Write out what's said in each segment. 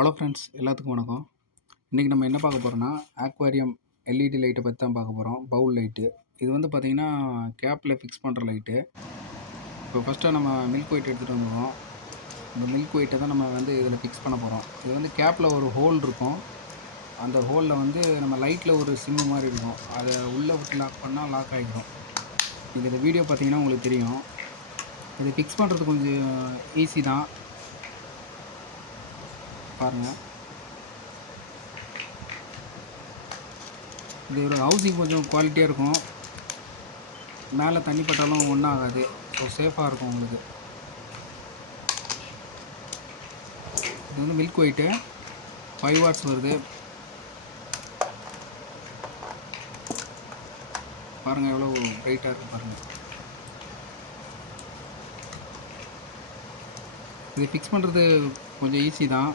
Hello friends, எல்லாத்துக்கும் வணக்கம். இன்றைக்கி நம்ம என்ன பார்க்க போகிறோம்னா, ஆக்வாரியம் எல்இடி லைட்டை பற்றி தான் பார்க்க போகிறோம். பவுல் லைட்டு. இது வந்து பார்த்திங்கன்னா கேப்பில் ஃபிக்ஸ் பண்ணுற லைட்டு. இப்போ ஃபஸ்ட்டாக நம்ம மில்க் ஒயிட் எடுத்துகிட்டு வந்துடுவோம். இந்த மில்க் ஒயிட்டை தான் நம்ம வந்து இதில் ஃபிக்ஸ் பண்ண போகிறோம். இது வந்து கேப்பில் ஒரு ஹோல் இருக்கும். அந்த ஹோலில் வந்து நம்ம லைட்டில் ஒரு சிம்மு மாதிரி இருக்கும். அதை உள்ளே விட்டு லாக் பண்ணால் லாக் ஆகிடும். இதில் வீடியோ பார்த்திங்கன்னா உங்களுக்கு தெரியும். இதை ஃபிக்ஸ் பண்ணுறது கொஞ்சம் ஈஸி தான், பாருங்கள். இது ஒரு ஹவுசிங் கொஞ்சம் குவாலிட்டியாக இருக்கும். மேலே தண்ணி பட்டாலும் ஒன்றும் ஆகாது. ஸோ சேஃபாக இருக்கும் உங்களுக்கு. இது வந்து மில்க் ஒயிட்டு 5 வாட்ஸ் வருது. பாருங்கள் எவ்வளோ பிரைட்டாக இருக்குது பாருங்கள். இது ஃபிக்ஸ் பண்ணுறது கொஞ்சம் ஈஸி தான்.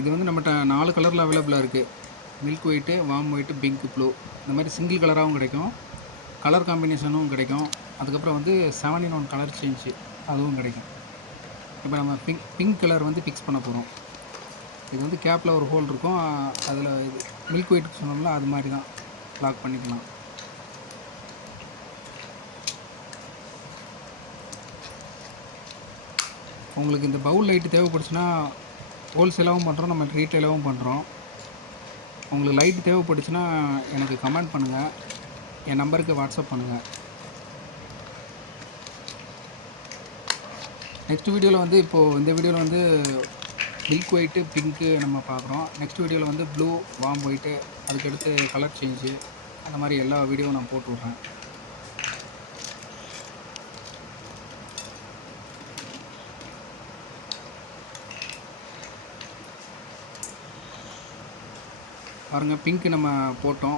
இது வந்து நம்மகிட்ட 4 கலரில் அவைலபிளாக இருக்குது. Milk white, warm white, pink, blue. இந்த மாதிரி சிங்கிள் கலராகவும் கிடைக்கும், கலர் காம்பினேஷனும் கிடைக்கும். அதுக்கப்புறம் வந்து 7 in 1 கலர் சேஞ்சு அதுவும் கிடைக்கும். இப்போ நம்ம பிங்க் கலர் வந்து ஃபிக்ஸ் பண்ண போகிறோம். இது வந்து கேப்பில் ஒரு ஹோல் இருக்கும். அதில் இது மில்க் ஒயிட் சொன்னோம்ல, அது மாதிரி தான் லாக் பண்ணிக்கலாம். உங்களுக்கு இந்த பவுல் லைட்டு தேவைப்படுச்சுன்னா ஹோல்சேலாகவும் பண்ணுறோம், நம்ம ரீட்டெயிலாகவும் பண்ணுறோம். உங்களுக்கு லைட்டு தேவைப்பட்டுச்சுன்னா எனக்கு கமெண்ட் பண்ணுங்கள், என் நம்பருக்கு வாட்ஸ்அப் பண்ணுங்கள். நெக்ஸ்ட் வீடியோவில் வந்து இப்போது இந்த வீடியோவில் வந்து மில்க் ஒயிட்டு, பிங்க்கு நம்ம பார்க்குறோம். நெக்ஸ்ட் வீடியோவில் வந்து ப்ளூ, வார்ம் ஒயிட்டு, அதுக்கடுத்து கலர் சேஞ்சு, அந்த மாதிரி எல்லா வீடியோவும் நான் போட்டு விட்றேன். பாருங்கள், பிங்க்கு நம்ம போட்டோம்,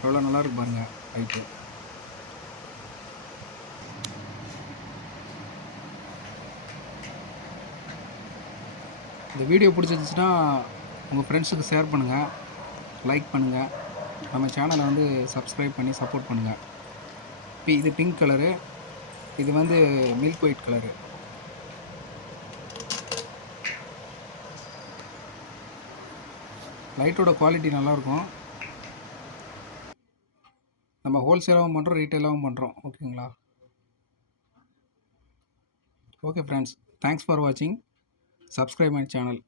எவ்வளோ நல்லாயிருக்கு பாருங்கள் லைட்டு. இந்த வீடியோ பிடிச்சிருந்துச்சுன்னா உங்கள் ஃப்ரெண்ட்ஸுக்கு ஷேர் பண்ணுங்கள், லைக் பண்ணுங்கள், நம்ம சேனலை வந்து சப்ஸ்கிரைப் பண்ணி சப்போர்ட் பண்ணுங்கள். இது பிங்க் கலரு, இது வந்து மில்க் ஒயிட் கலரு. லைட்டோட குவாலிட்டி நல்லாயிருக்கும். நம்ம ஹோல்சேலாகவும் பண்ணுறோம், ரீட்டெயிலாகவும் பண்ணுறோம். ஓகேங்களா? ஓகே ஃப்ரெண்ட்ஸ், தேங்க்ஸ் ஃபார் வாட்சிங். Subscribe my channel.